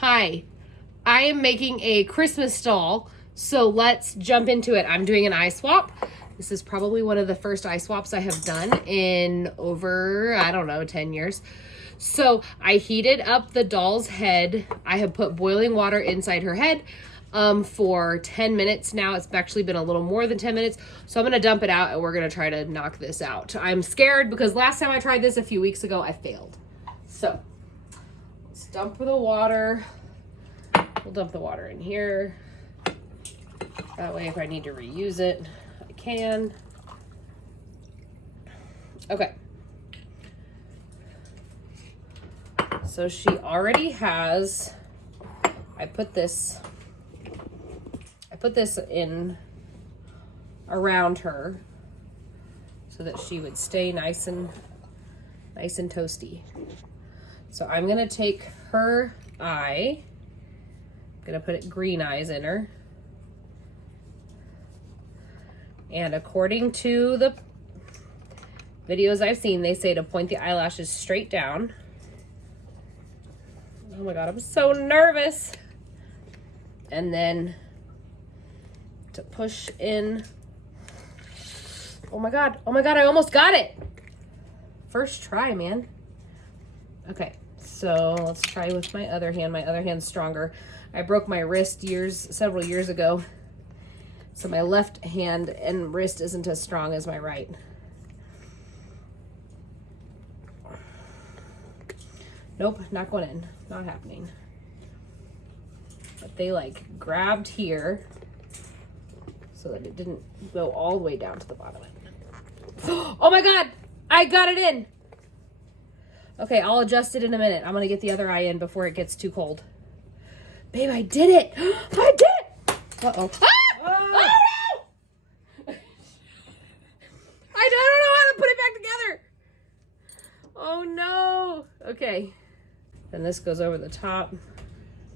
Hi, I am making a Christmas doll, so let's jump into it. I'm doing an eye swap. This is probably one of the first eye swaps I have done in over, I don't know, 10 years. So I heated up the doll's head. I have put boiling water inside her head for 10 minutes now. It's actually been a little more than 10 minutes. So I'm going to dump it out and we're going to try to knock this out. I'm scared because last time I tried this a few weeks ago, I failed. So let's dump the water. We'll dump the water in here. That way if I need to reuse it, I can. Okay. So she already has, I put this in around her so that she would stay nice and toasty. So I'm gonna take her eye, I'm gonna put green eyes in her. And according to the videos I've seen, they say to point the eyelashes straight down. Oh my God, I'm so nervous. And then to push in. Oh my God, I almost got it. First try, man. Okay, so let's try with my other hand. My other hand's stronger. I broke my wrist several years ago. So my left hand and wrist isn't as strong as my right. Nope, not going in. Not happening. But they like grabbed here so that it didn't go all the way down to the bottom. Oh my God, I got it in. Okay, I'll adjust it in a minute. I'm gonna get the other eye in before it gets too cold. Babe, I did it. I did it. Uh-oh. Ah! Oh no! I don't know how to put it back together. Oh no. Okay. Then this goes over the top.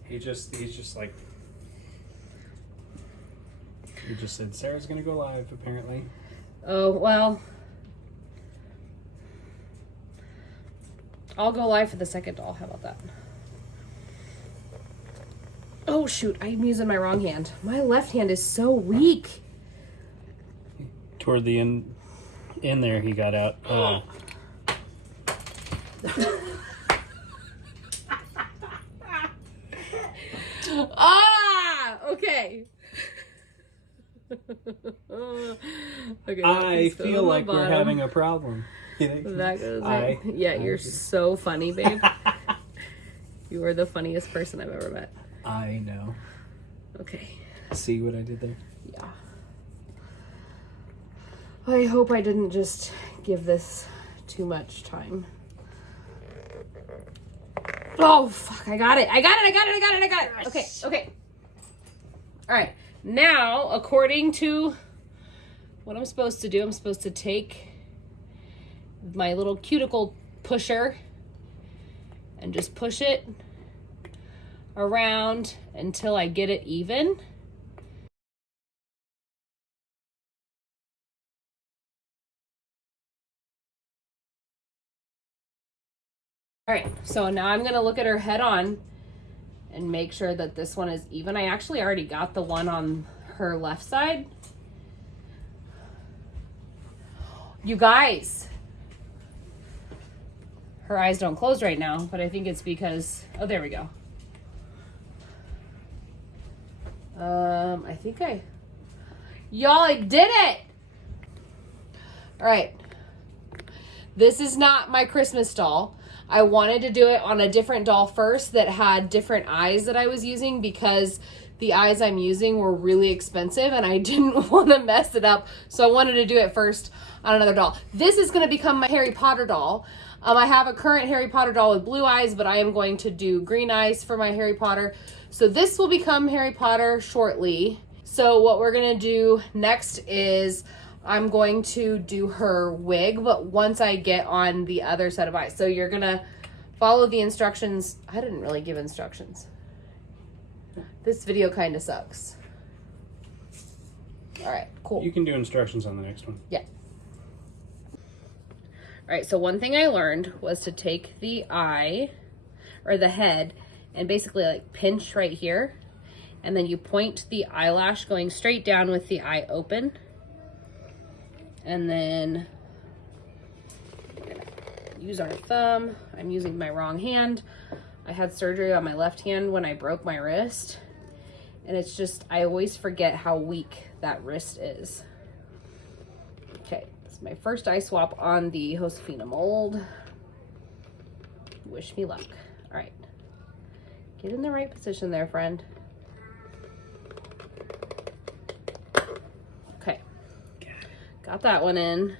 He's just like, he just said Sarah's gonna go live apparently. Oh, well. I'll go live for the second doll. How about that? Oh shoot, I'm using my wrong hand. My left hand is so weak. Toward the end in there he got out. Okay. Okay, I feel like we're having a problem. That goes in. Yeah, you're so funny, babe. You are the funniest person I've ever met. I know. Okay. See what I did there? Yeah. I hope I didn't just give this too much time. Oh, fuck. I got it. I got it. Okay. All right. Now, according to what I'm supposed to do, I'm supposed to take my little cuticle pusher and just push it around until I get it even. All right, so now I'm gonna look at her head on and make sure that this one is even. I actually already got the one on her left side. You guys, her eyes don't close right now, but I think it's because, oh, there we go. Y'all, I did it! All right. This is not my Christmas doll. I wanted to do it on a different doll first that had different eyes that I was using because the eyes I'm using were really expensive and I didn't want to mess it up. So I wanted to do it first on another doll. This is going to become my Harry Potter doll. I have a current Harry Potter doll with blue eyes, but I am going to do green eyes for my Harry Potter. So this will become Harry Potter shortly. So what we're going to do next is I'm going to do her wig, but once I get on the other set of eyes. So you're going to follow the instructions. I didn't really give instructions. This video kind of sucks. All right, cool. You can do instructions on the next one. Yeah. All right, so one thing I learned was to take the eye or the head and basically like pinch right here. And then you point the eyelash going straight down with the eye open. And then use our thumb. I'm using my wrong hand. I had surgery on my left hand when I broke my wrist. And it's just, I always forget how weak that wrist is. Okay, this is my first eye swap on the Josefina mold. Wish me luck. All right, get in the right position there, friend. Okay, got that one in.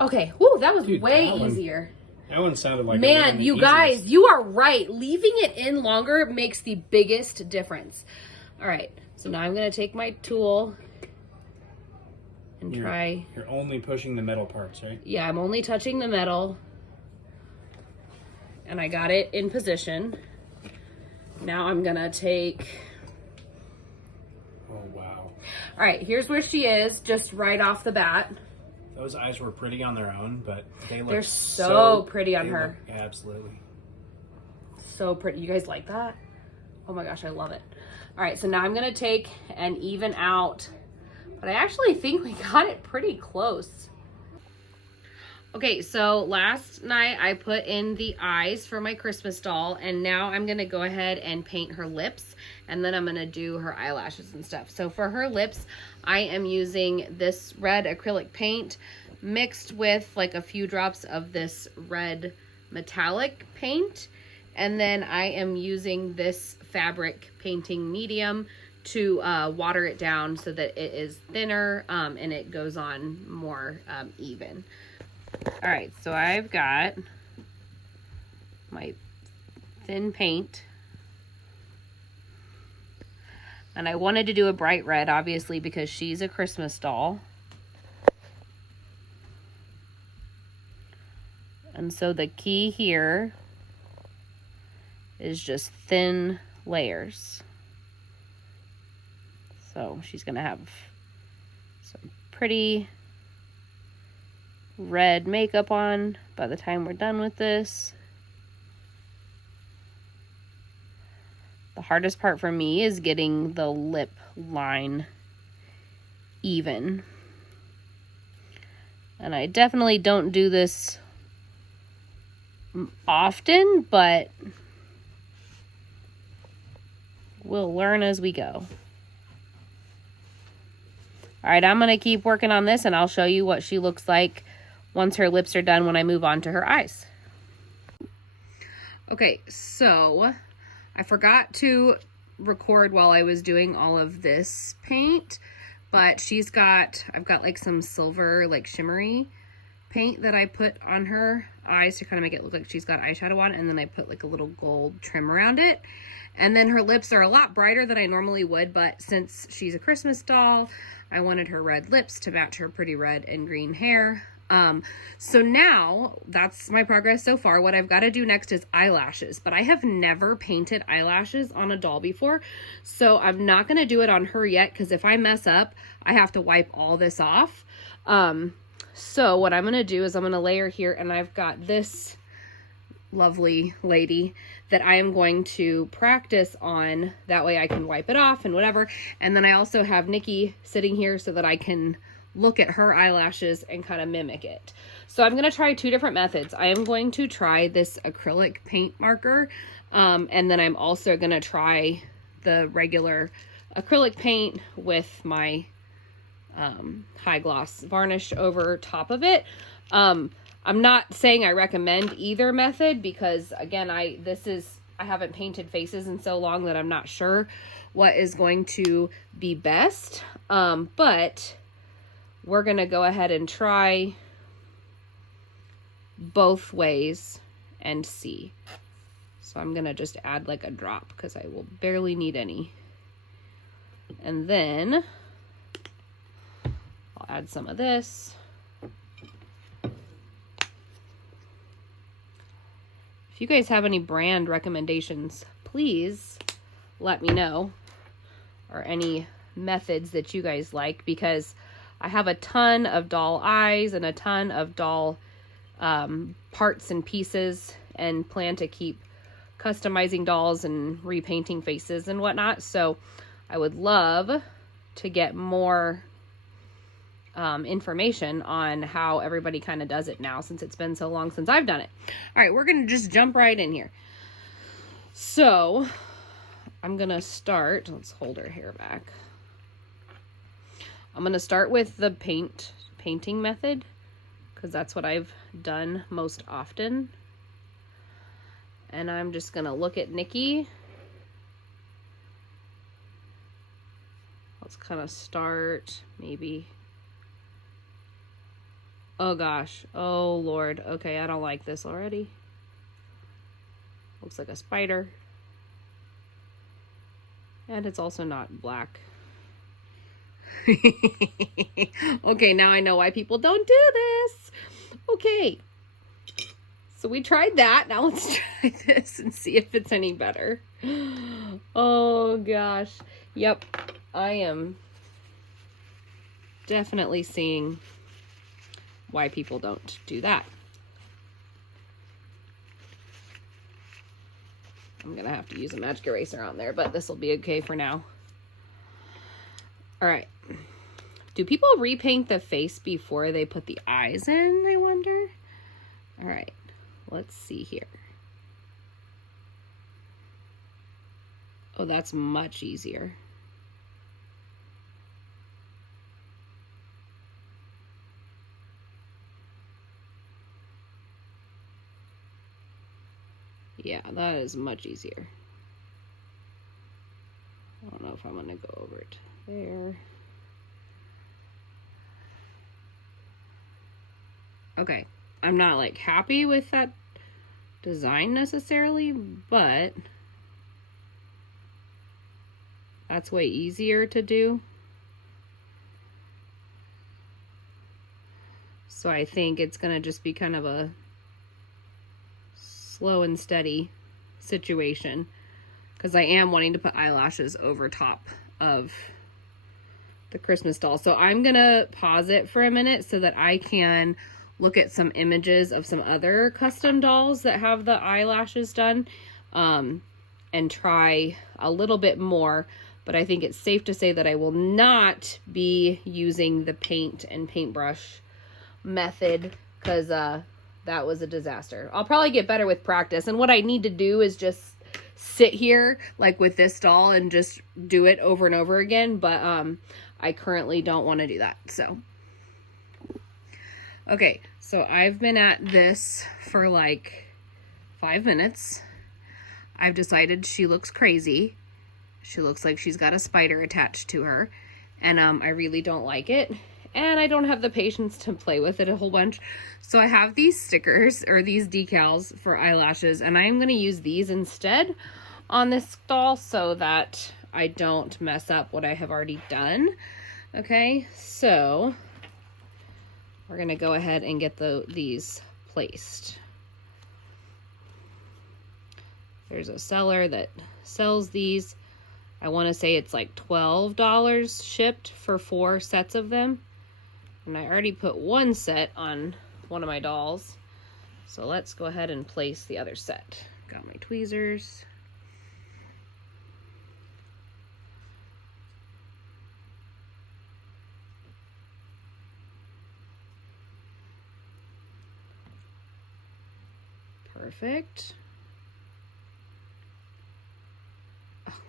Okay, whoo, that was way easier. That one sounded like Man, you guys, you are right. Leaving it in longer makes the biggest difference. All right, so now I'm gonna take my tool and try. You're only pushing the metal parts, right? Yeah, I'm only touching the metal. And I got it in position. Now I'm gonna take. Oh, wow. All right, here's where she is, just right off the bat. Those eyes were pretty on their own, but they're so pretty on her. Absolutely. So pretty. You guys like that? Oh my gosh, I love it. All right, so now I'm gonna take and even out, but I actually think we got it pretty close. Okay, so last night I put in the eyes for my Christmas doll, and now I'm gonna go ahead and paint her lips, and then I'm gonna do her eyelashes and stuff. So for her lips, I am using this red acrylic paint mixed with like a few drops of this red metallic paint, and then I am using this fabric painting medium to water it down so that it is thinner and it goes on more even. All right, so I've got my thin paint, and I wanted to do a bright red, obviously, because she's a Christmas doll. And so the key here is just thin layers. So she's gonna have some pretty red makeup on by the time we're done with this. The hardest part for me is getting the lip line even. And I definitely don't do this often, but we'll learn as we go. All right, I'm gonna keep working on this and I'll show you what she looks like once her lips are done when I move on to her eyes. Okay, so I forgot to record while I was doing all of this paint, but I've got like some silver, like shimmery paint that I put on her eyes to kind of make it look like she's got eyeshadow on, and then I put like a little gold trim around it. And then her lips are a lot brighter than I normally would, but since she's a Christmas doll, I wanted her red lips to match her pretty red and green hair. So now that's my progress so far. What I've got to do next is eyelashes, but I have never painted eyelashes on a doll before. So I'm not going to do it on her yet, because if I mess up, I have to wipe all this off. So what I'm going to do is I'm going to layer here, and I've got this lovely lady that I am going to practice on. That way I can wipe it off and whatever. And then I also have Nikki sitting here so that I can look at her eyelashes and kind of mimic it. So I'm going to try two different methods. I am going to try this acrylic paint marker, and then I'm also going to try the regular acrylic paint with my high gloss varnish over top of it. I'm not saying I recommend either method, because again, I haven't painted faces in so long that I'm not sure what is going to be best. But we're going to go ahead and try both ways and see. So I'm going to just add like a drop, because I will barely need any. And then I'll add some of this. If you guys have any brand recommendations, please let me know, or any methods that you guys like, because I have a ton of doll eyes and a ton of doll parts and pieces and plan to keep customizing dolls and repainting faces and whatnot. So I would love to get more information on how everybody kind of does it now, since it's been so long since I've done it. All right, we're going to just jump right in here. So I'm going to start, let's hold her hair back. I'm going to start with the painting method, because that's what I've done most often. And I'm just going to look at Nikki. Let's kind of start maybe. Oh gosh. Oh Lord. Okay, I don't like this already. Looks like a spider. And it's also not black. Okay, now I know why people don't do this. Okay. So we tried that. Now let's try this and see if it's any better. Oh gosh. Yep. I am definitely seeing why people don't do that. I'm gonna have to use a magic eraser on there, but this will be okay for now. All right. Do people repaint the face before they put the eyes in, I wonder? All right. Let's see here. Oh, that's much easier. Yeah, that is much easier. I don't know if I'm gonna go over it there. Okay, I'm not like happy with that design necessarily, but that's way easier to do. So I think it's gonna just be kind of a slow and steady situation, because I am wanting to put eyelashes over top of the Christmas doll. So I'm gonna pause it for a minute so that I can look at some images of some other custom dolls that have the eyelashes done, and try a little bit more. But I think it's safe to say that I will not be using the paint and paintbrush method, because that was a disaster. I'll probably get better with practice. And what I need to do is just sit here like with this doll and just do it over and over again. But I currently don't want to do that. So, okay. So I've been at this for like 5 minutes. I've decided she looks crazy. She looks like she's got a spider attached to her. And I really don't like it. And I don't have the patience to play with it a whole bunch. So I have these stickers, or these decals for eyelashes, and I'm going to use these instead on this doll so that I don't mess up what I have already done. Okay, so we're going to go ahead and get these placed. There's a seller that sells these. I want to say it's like $12 shipped for 4 sets of them. And I already put one set on one of my dolls. So let's go ahead and place the other set. Got my tweezers. Perfect.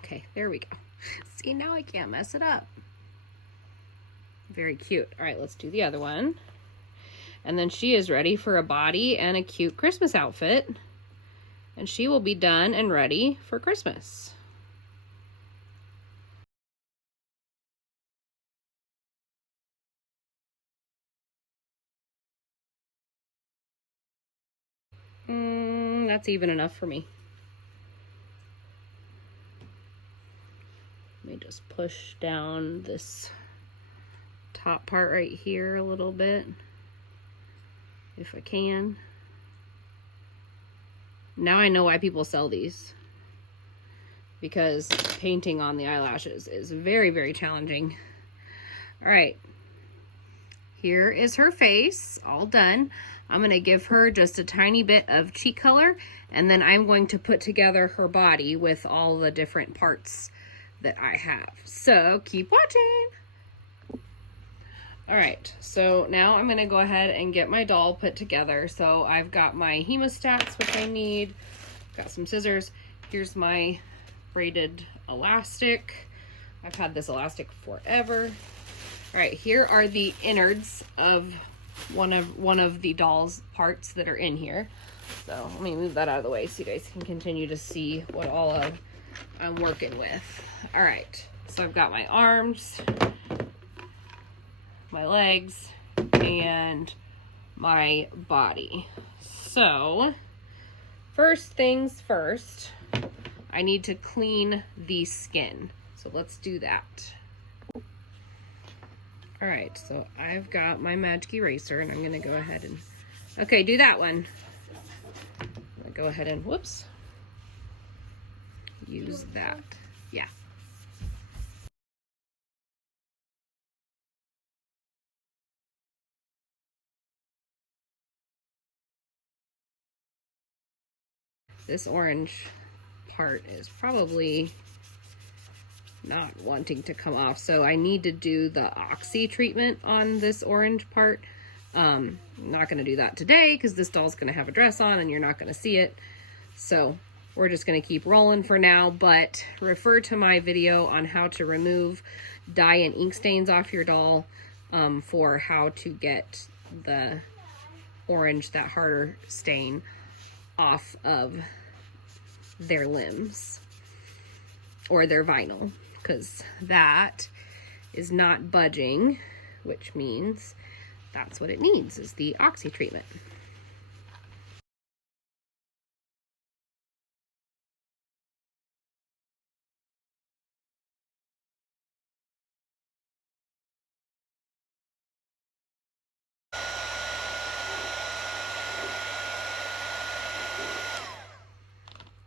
Okay, there we go. See, now I can't mess it up. Very cute. All right, let's do the other one. And then she is ready for a body and a cute Christmas outfit. And she will be done and ready for Christmas. That's even enough for me. Let me just push down this top part right here a little bit, if I can. Now I know why people sell these, because painting on the eyelashes is very, very challenging. All right, here is her face, all done. I'm going to give her just a tiny bit of cheek color, and then I'm going to put together her body with all the different parts that I have. So keep watching. All right, so now I'm going to go ahead and get my doll put together. So I've got my hemostats, which I need. Got some scissors. Here's my braided elastic. I've had this elastic forever. All right, here are the innards of one of the doll's parts that are in here. So let me move that out of the way so you guys can continue to see what all I'm working with. All right, so I've got my arms, my legs, and my body. So first things first, I need to clean the skin. So let's do that. All right, so I've got my magic eraser, and I'm gonna go ahead and, okay, do that one. I'm gonna go ahead and, whoops, use that, yeah. This orange part is probably not wanting to come off, so I need to do the oxy treatment on this orange part. I'm not going to do that today because this doll's going to have a dress on and you're not going to see it. So we're just going to keep rolling for now, but refer to my video on how to remove dye and ink stains off your doll for how to get the orange, that harder stain, off of their limbs or their vinyl, because that is not budging, which means that's what it needs, is the oxy treatment.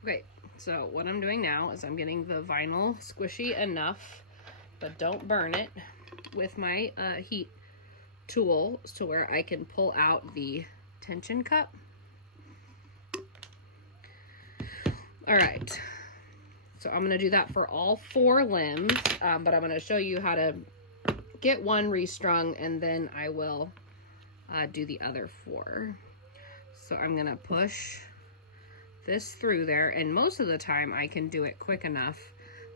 Okay, so what I'm doing now is I'm getting the vinyl squishy enough, but don't burn it, with my heat tool to where I can pull out the tension cup. All right, so I'm gonna do that for all 4 limbs, but I'm gonna show you how to get one restrung, and then I will do the other 4. So I'm gonna push this through there, and most of the time I can do it quick enough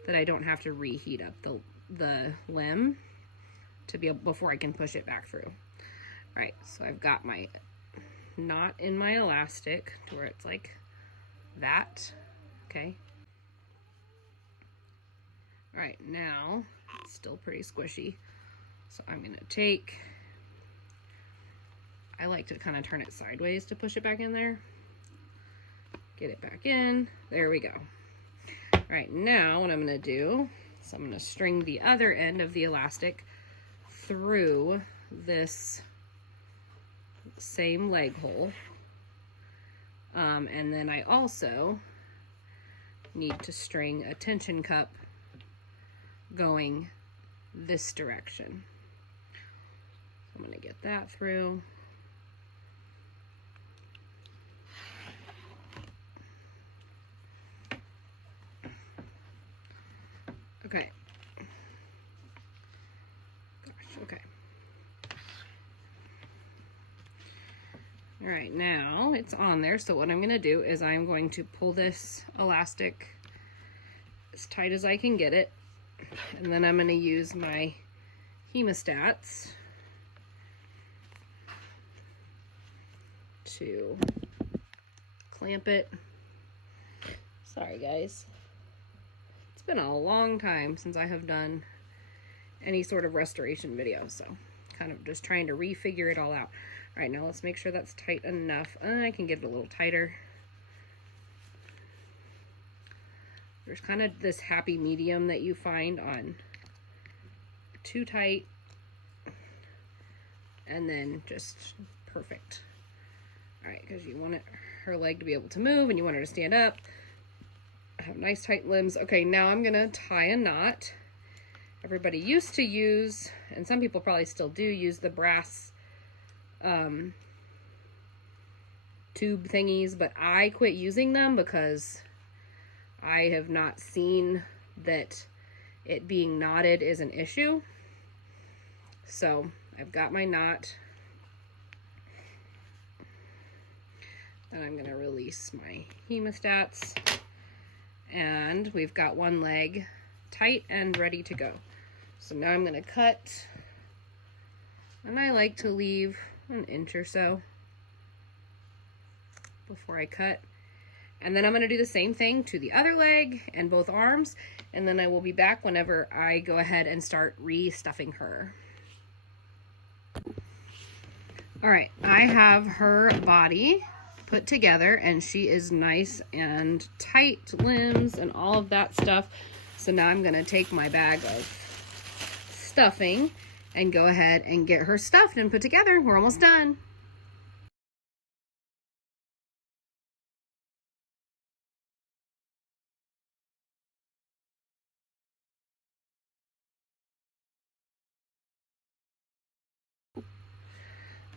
that I don't have to reheat up the limb to be able, before I can push it back through. All right, so I've got my knot in my elastic to where it's like that. Okay. All right, now it's still pretty squishy, so I'm gonna take, I like to kind of turn it sideways to push it back in there. Get it back in. There we go. All right, now what I'm gonna do is I'm gonna string the other end of the elastic through this same leg hole. And then I also need to string a tension cup going this direction. I'm gonna get that through. Okay. Gosh, okay. All right, now it's on there. So what I'm going to do is I'm going to pull this elastic as tight as I can get it. And then I'm going to use my hemostats to clamp it. Sorry, guys. It's been a long time since I have done any sort of restoration video, so kind of just trying to refigure it all out. All right, now let's make sure that's tight enough. I can get it a little tighter. There's kind of this happy medium that you find on too tight and then just perfect. All right, because you want her leg to be able to move and you want her to stand up, have nice tight limbs. Okay, now I'm gonna tie a knot. Everybody used to use, and some people probably still do, use the brass tube thingies, but I quit using them because I have not seen that it being knotted is an issue. So I've got my knot. Then I'm going to release my hemostats. And we've got one leg tight and ready to go. So now I'm going to cut. And I like to leave an inch or so before I cut. And then I'm going to do the same thing to the other leg and both arms. And then I will be back whenever I go ahead and start re-stuffing her. All right, I have her body put together and she is nice and tight limbs and all of that stuff. So now I'm going to take my bag of stuffing and go ahead and get her stuffed and put together. We're almost done.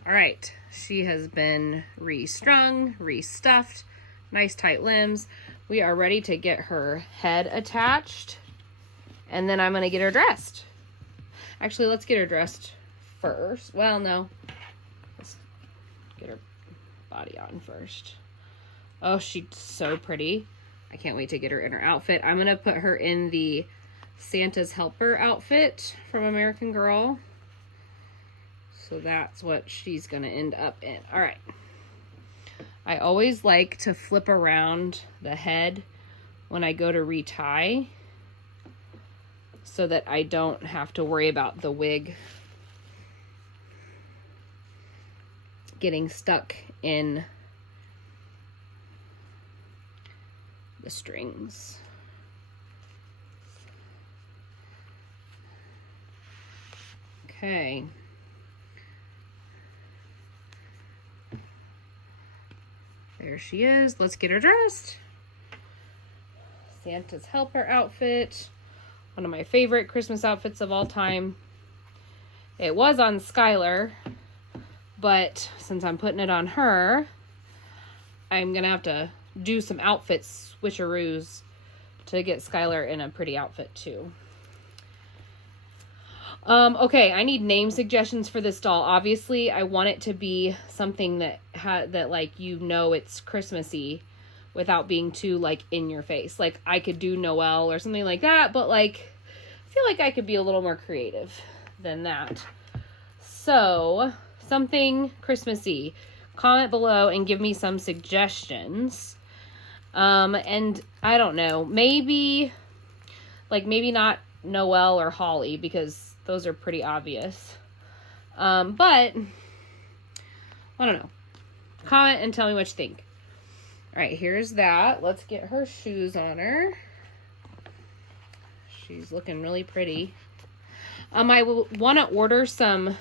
All right, she has been restrung, restuffed, nice tight limbs. We are ready to get her head attached, and then I'm gonna get her dressed. Actually, let's get her dressed first. Well, no, let's get her body on first. Oh, she's so pretty. I can't wait to get her in her outfit. I'm gonna put her in the Santa's Helper outfit from American Girl. So that's what she's going to end up in. All right. I always like to flip around the head when I go to retie so that I don't have to worry about the wig getting stuck in the strings. Okay. There she is. Let's get her dressed. Santa's Helper outfit. One of my favorite Christmas outfits of all time. It was on Skylar, but since I'm putting it on her, I'm going to have to do some outfit switcheroos to get Skylar in a pretty outfit too. Okay, I need name suggestions for this doll. Obviously, I want it to be something that like it's Christmassy without being too like in your face. Like I could do Noel or something like that, but like I feel like I could be a little more creative than that. So, something Christmassy. Comment below and give me some suggestions. And I don't know, maybe not Noel or Holly because those are pretty obvious. But I don't know. Comment and tell me what you think. All right, here's that. Let's get her shoes on her. She's looking really pretty. I will want to order some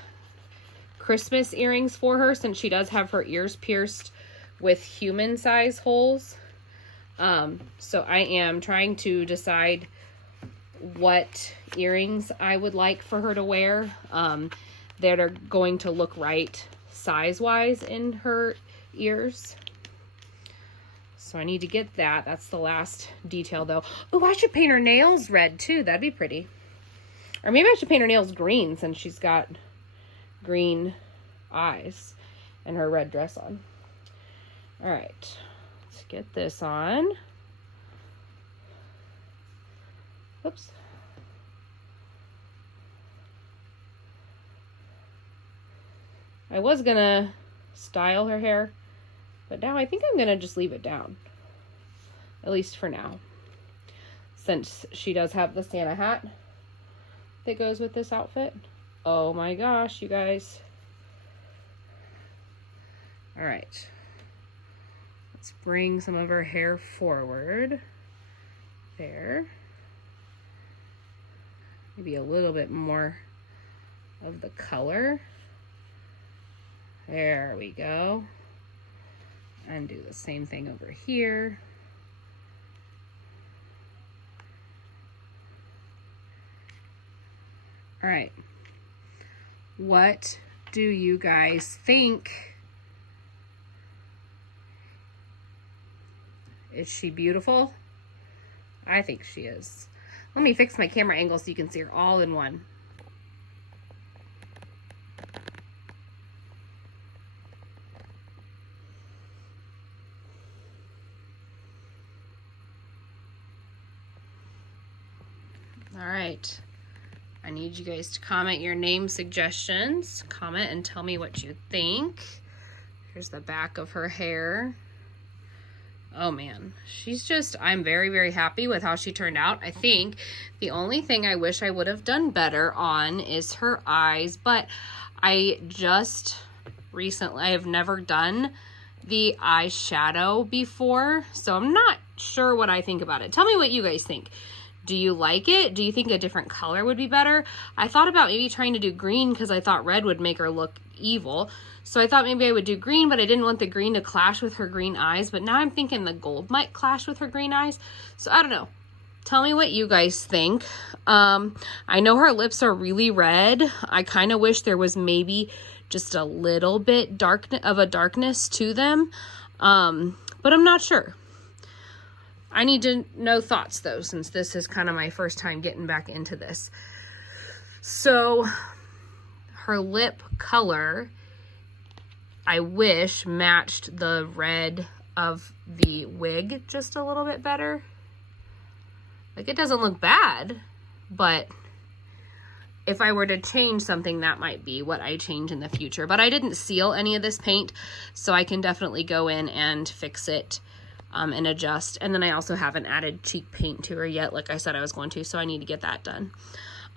Christmas earrings for her since she does have her ears pierced with human size holes. So I am trying to decide what earrings I would like for her to wear that are going to look right size-wise in her ears. So I need to get that. That's the last detail, though. Oh, I should paint her nails red, too. That'd be pretty. Or maybe I should paint her nails green since she's got green eyes and her red dress on. All right. Let's get this on. Oops. I was gonna style her hair, but now I think I'm gonna just leave it down. At least for now. Since she does have the Santa hat that goes with this outfit. Oh my gosh, you guys. All right. Let's bring some of her hair forward. There. Maybe a little bit more of the color. There we go. And do the same thing over here. All right. What do you guys think? Is she beautiful? I think she is. Let me fix my camera angle so you can see her all in one. All right. I need you guys to comment your name suggestions. Comment and tell me what you think. Here's the back of her hair. Oh man, she's just, I'm very, very happy with how she turned out. I think the only thing I wish I would have done better on is her eyes, but I just recently, I have never done the eyeshadow before, so I'm not sure what I think about it. Tell me what you guys think. Do you like it? Do you think a different color would be better? I thought about maybe trying to do green because I thought red would make her look evil. So I thought maybe I would do green, but I didn't want the green to clash with her green eyes. But now I'm thinking the gold might clash with her green eyes. So I don't know. Tell me what you guys think. I know her lips are really red. I kind of wish there was maybe just a little bit of a darkness to them. But I'm not sure. I need to know thoughts though, since this is kind of my first time getting back into this. So her lip color, I wish matched the red of the wig just a little bit better. Like, it doesn't look bad, but if I were to change something, that might be what I change in the future. But I didn't seal any of this paint, so I can definitely go in and fix it and adjust. And then I also haven't added cheek paint to her yet, like I said I was going to, so I need to get that done.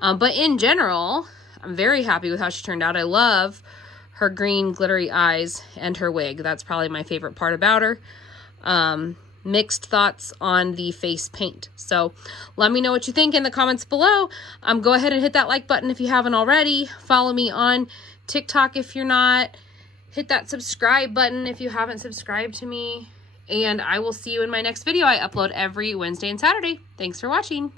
But in general, I'm very happy with how she turned out. I love her green glittery eyes and her wig. That's probably my favorite part about her. Mixed thoughts on the face paint. So let me know what you think in the comments below. Go ahead and hit that like button if you haven't already. Follow me on TikTok if you're not. Hit that subscribe button if you haven't subscribed to me. And I will see you in my next video. I upload every Wednesday and Saturday. Thanks for watching.